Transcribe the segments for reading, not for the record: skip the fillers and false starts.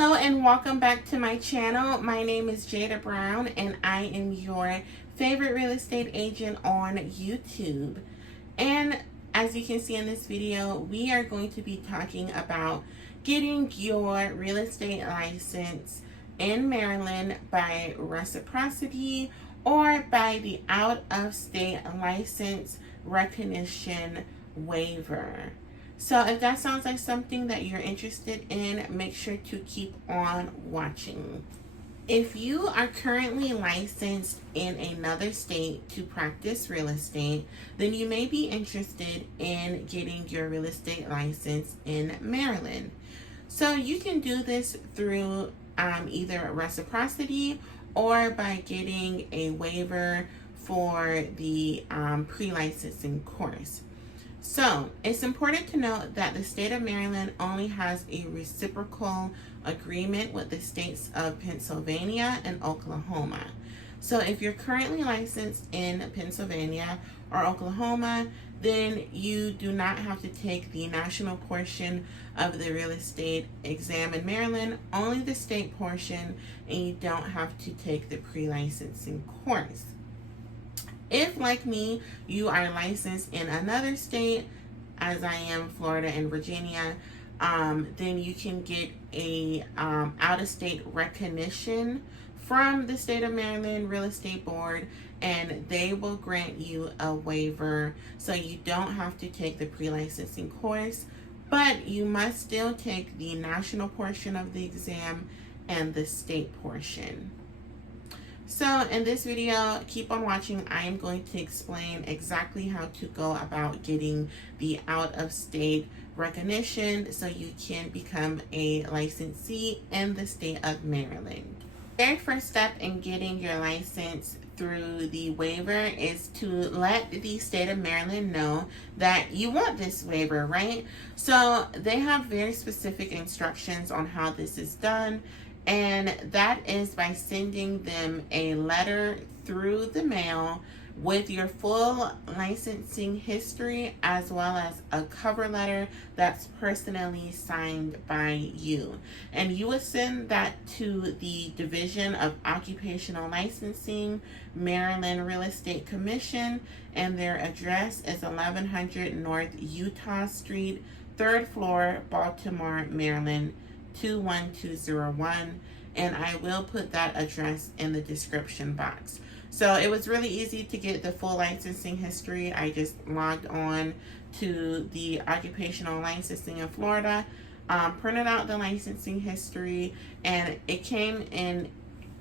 Hello and welcome back to my channel. My name is Jada Brown and I am your favorite real estate agent on YouTube. And as you can see in this video, we are going to be talking about getting your real estate license in Maryland by Reciprocity or by the out-of-state license recognition waiver. So if that sounds like something that you're interested in, make sure to keep on watching. If you are currently licensed in another state to practice real estate, then you may be interested in getting your real estate license in Maryland. So you can do this through either Reciprocity or by getting a waiver for the pre-licensing course. So it's important to note that the state of Maryland only has a reciprocal agreement with the states of Pennsylvania and Oklahoma. So if you're currently licensed in Pennsylvania or Oklahoma, then you do not have to take the national portion of the real estate exam in Maryland, only the state portion, and you don't have to take the pre-licensing course. If, like me, you are licensed in another state, as I am Florida and Virginia, then you can get a out-of-state recognition from the state of Maryland Real Estate Board, and they will grant you a waiver, so you don't have to take the pre-licensing course, but you must still take the national portion of the exam and the state portion. So in this video, keep on watching. I am going to explain exactly how to go about getting the out-of-state recognition so you can become a licensee in the state of Maryland. The very first step in getting your license through the waiver is to let the state of Maryland know that you want this waiver, right? So they have very specific instructions on how this is done. And that is by sending them a letter through the mail with your full licensing history, as well as a cover letter that's personally signed by you. And you would send that to the Division of Occupational Licensing, Maryland Real Estate Commission, and their address is 1100 North Utah Street, 3rd floor, Baltimore, Maryland, 21201, and I will put that address in the description box. So it was really easy to get the full licensing history. I just logged on to the occupational licensing in Florida, printed out the licensing history, and it came in.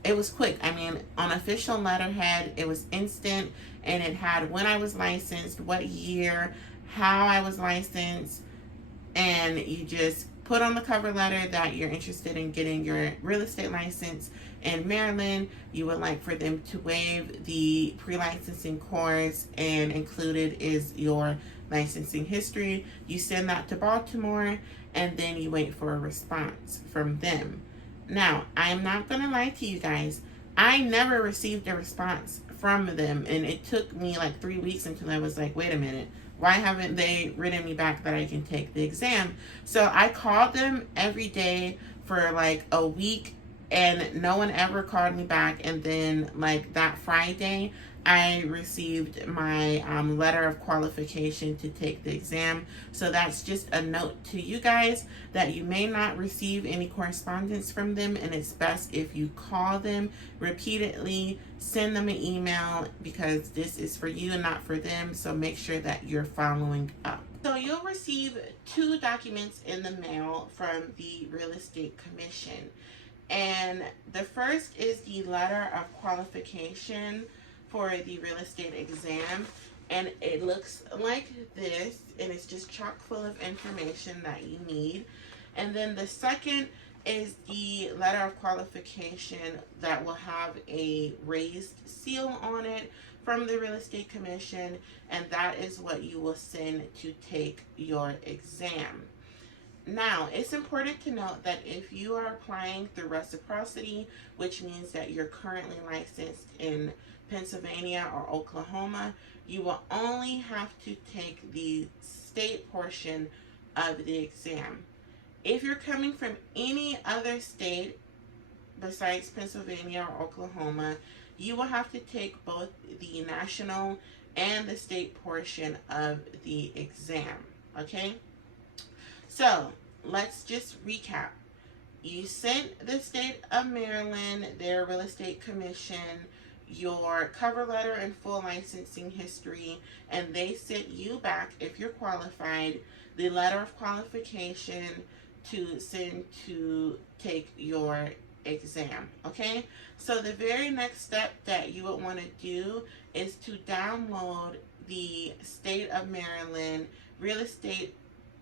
It was quick. I mean, on official letterhead, it was instant, and it had when I was licensed, what year, how I was licensed, and you just put on the cover letter that you're interested in getting your real estate license in Maryland. You would like for them to waive the pre-licensing course, and included is your licensing history. You send that to Baltimore, and then you wait for a response from them. Now, I am not going to lie to you guys. I never received a response from them, and it took me like 3 weeks until I was like, wait a minute. Why haven't they written me back that I can take the exam? So I called them every day for like a week, and no one ever called me back. And then like that Friday, I received my letter of qualification to take the exam. So that's just a note to you guys that you may not receive any correspondence from them, and it's best if you call them repeatedly, send them an email, because this is for you and not for them. So make sure that you're following up. So you'll receive 2 documents in the mail from the Real Estate Commission. And the first is the letter of qualification for the real estate exam, and it looks like this, and it's just chock full of information that you need. And then the second is the letter of qualification that will have a raised seal on it from the Real Estate Commission, and that is what you will send to take your exam. Now, it's important to note that if you are applying through Reciprocity, which means that you're currently licensed in Pennsylvania or Oklahoma, you will only have to take the state portion of the exam. If you're coming from any other state besides Pennsylvania or Oklahoma, you will have to take both the national and the state portion of the exam. Okay? So let's just recap. You sent the state of Maryland their real estate commission, your cover letter and full licensing history, and they sent you back, if you're qualified, the letter of qualification to send to take your exam. Okay, so the very next step that you would want to do is to download the state of Maryland real estate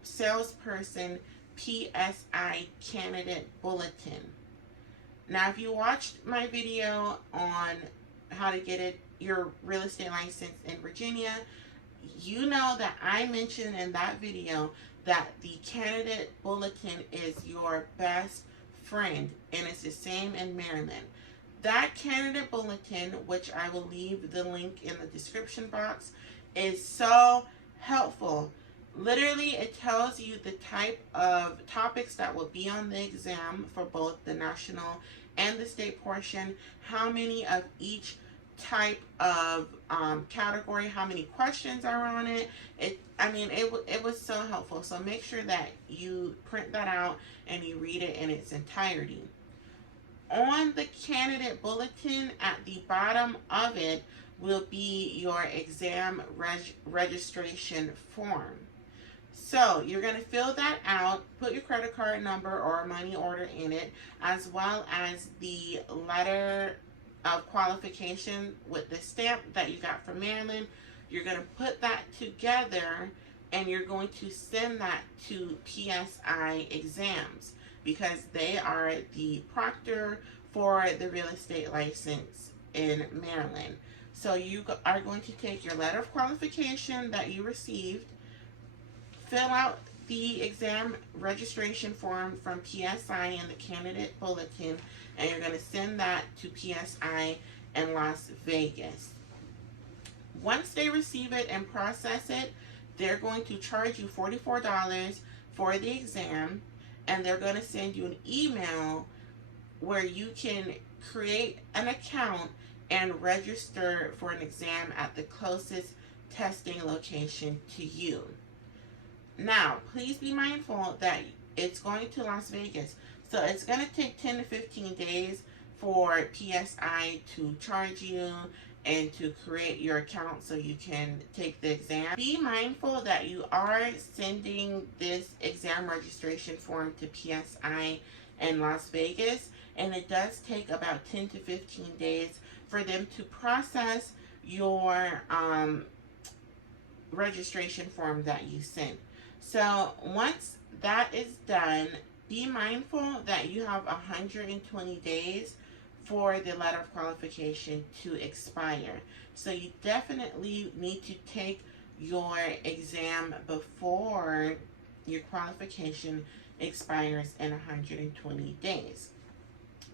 salesperson PSI candidate bulletin. Now, if you watched my video on how to get your real estate license in Virginia, you know that I mentioned in that video that the candidate bulletin is your best friend, and it's the same in Maryland. That candidate bulletin, which I will leave the link in the description box, is so helpful. Literally, it tells you the type of topics that will be on the exam for both the national and the state portion, how many of each type of category, how many questions are on it. It was so helpful. So make sure that you print that out and you read it in its entirety. On the candidate bulletin, at the bottom of it will be your exam registration form. So you're going to fill that out, put your credit card number or money order in it, as well as the letter of qualification with the stamp that you got from Maryland. You're going to put that together and you're going to send that to PSI Exams, because they are the proctor for the real estate license in Maryland. So you are going to take your letter of qualification that you received, fill out the exam registration form from PSI and the candidate bulletin, and you're going to send that to PSI in Las Vegas. Once they receive it and process it, they're going to charge you $44 for the exam, and they're going to send you an email where you can create an account and register for an exam at the closest testing location to you. Now, please be mindful that it's going to Las Vegas, so it's going to take 10 to 15 days for PSI to charge you and to create your account so you can take the exam. Be mindful that you are sending this exam registration form to PSI in Las Vegas, and it does take about 10 to 15 days for them to process your registration form that you sent. So once that is done, be mindful that you have 120 days for the letter of qualification to expire. So you definitely need to take your exam before your qualification expires in 120 days.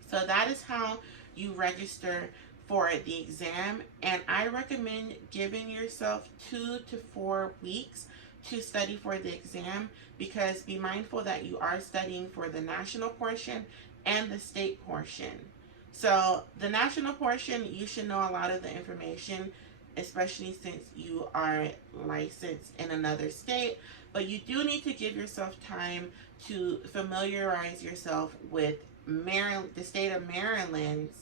So that is how you register for the exam, and I recommend giving yourself 2 to 4 weeks to study for the exam, because be mindful that you are studying for the national portion and the state portion. So the national portion, you should know a lot of the information, especially since you are licensed in another state, but you do need to give yourself time to familiarize yourself with Maryland, the state of Maryland's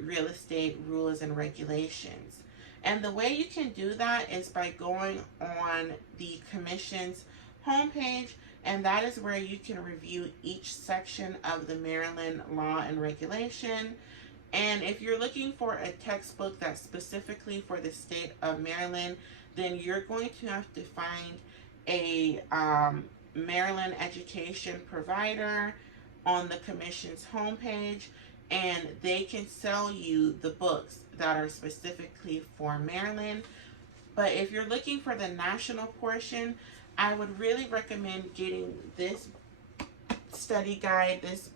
real estate rules and regulations. And the way you can do that is by going on the Commission's homepage, and that is where you can review each section of the Maryland law and regulation. And if you're looking for a textbook that's specifically for the state of Maryland, then you're going to have to find a Maryland education provider on the Commission's homepage, and they can sell you the books that are specifically for Maryland. But if you're looking for the national portion, I would really recommend getting this study guide, this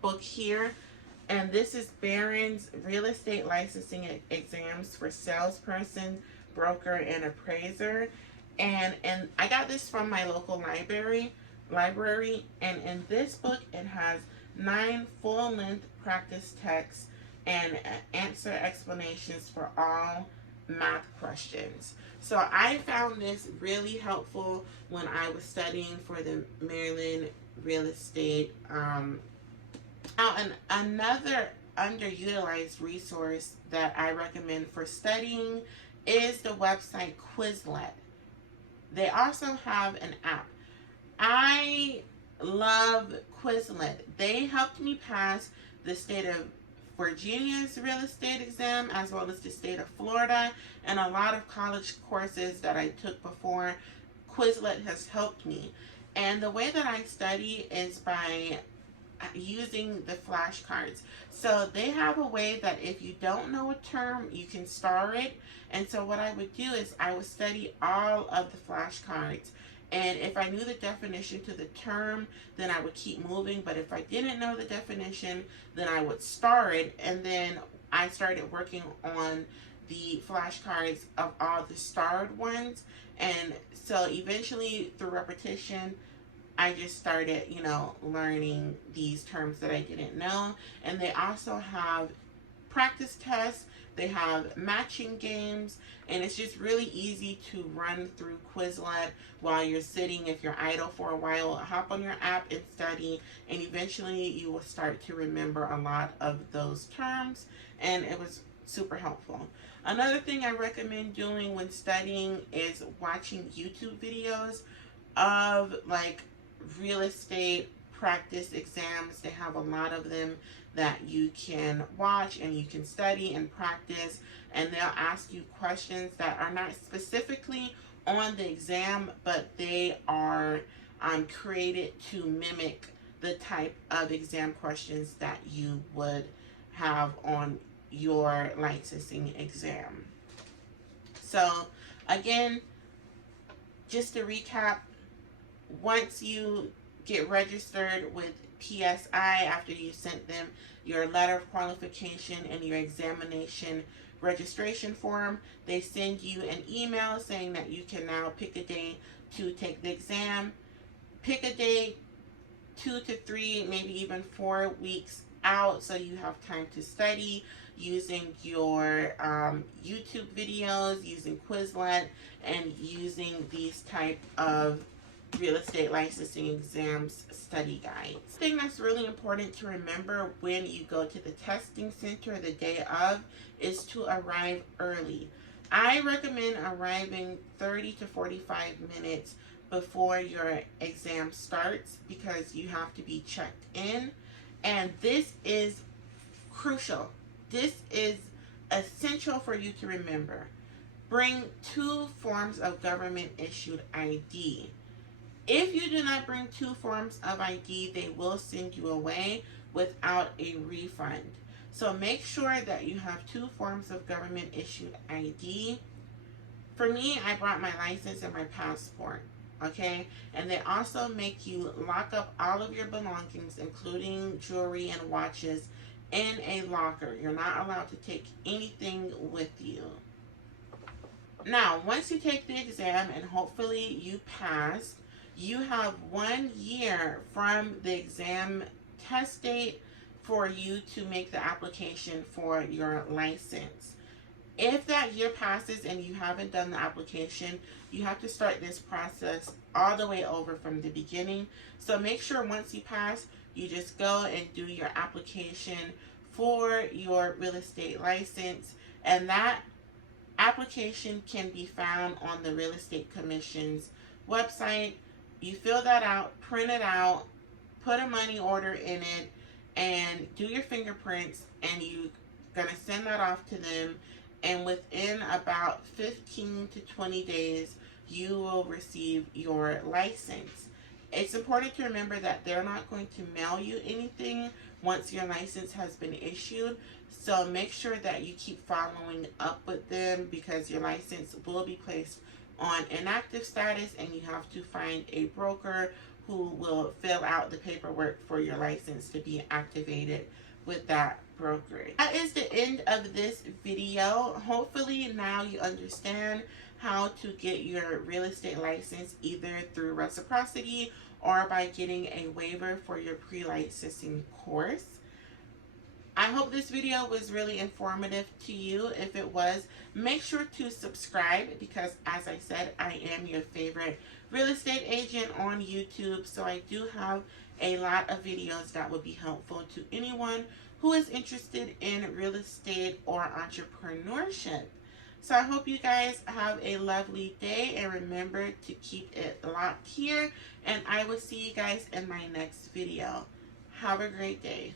book here. And this is Barron's Real Estate Licensing Exams for Salesperson, Broker, and Appraiser. And I got this from my local library. library, and in this book it has 9 full-length practice texts and answer explanations for all math questions. So I found this really helpful when I was studying for the Maryland real estate. And another underutilized resource that I recommend for studying is the website Quizlet. They also have an app. I love Quizlet. They helped me pass the state of Virginia's real estate exam as well as the state of Florida and a lot of college courses that I took before. Quizlet has helped me. And the way that I study is by using the flashcards. So they have a way that if you don't know a term, you can star it. And so what I would do is I would study all of the flashcards. And if I knew the definition to the term, then I would keep moving. But if I didn't know the definition, then I would star it. And then I started working on the flashcards of all the starred ones. And so eventually, through repetition, I just started, learning these terms that I didn't know. And they also have practice tests. They have matching games, and it's just really easy to run through Quizlet while you're sitting. If you're idle for a while, hop on your app and study, and eventually you will start to remember a lot of those terms, and it was super helpful. Another thing I recommend doing when studying is watching YouTube videos of like real estate practice exams. They have a lot of them that you can watch and you can study and practice, and they'll ask you questions that are not specifically on the exam, but they are created to mimic the type of exam questions that you would have on your licensing exam. So again, just to recap, once you get registered with PSI, after you sent them your letter of qualification and your examination registration form, they send you an email saying that you can now pick a day to take the exam. Pick a day 2 to 3, maybe even 4 weeks out, so you have time to study using your YouTube videos, using Quizlet, and using these type of real estate licensing exams study guides. The thing that's really important to remember when you go to the testing center the day of is to arrive early. I recommend arriving 30 to 45 minutes before your exam starts because you have to be checked in, and this is crucial. This is essential for you to remember. Bring 2 forms of government issued ID. If you do not bring 2 forms of ID, they will send you away without a refund. So make sure that you have 2 forms of government issued ID. For me, I brought my license and my passport, okay? And they also make you lock up all of your belongings, including jewelry and watches, in a locker. You're not allowed to take anything with you. Now, once you take the exam and hopefully you pass, you have 1 year from the exam test date for you to make the application for your license. If that year passes and you haven't done the application, you have to start this process all the way over from the beginning. So make sure once you pass, you just go and do your application for your real estate license, and that application can be found on the Real Estate Commission's website. You fill that out, print it out, put a money order in it, and do your fingerprints, and you're going to send that off to them. And within about 15 to 20 days, you will receive your license. It's important to remember that they're not going to mail you anything once your license has been issued. So make sure that you keep following up with them because your license will be placed on inactive status, and you have to find a broker who will fill out the paperwork for your license to be activated with that brokerage. That is the end of this video. Hopefully now you understand how to get your real estate license either through Reciprocity or by getting a waiver for your pre-licensing course. I hope this video was really informative to you. If it was, make sure to subscribe because, as I said, I am your favorite real estate agent on YouTube. So I do have a lot of videos that would be helpful to anyone who is interested in real estate or entrepreneurship. So I hope you guys have a lovely day, and remember to keep it locked here, and I will see you guys in my next video. Have a great day.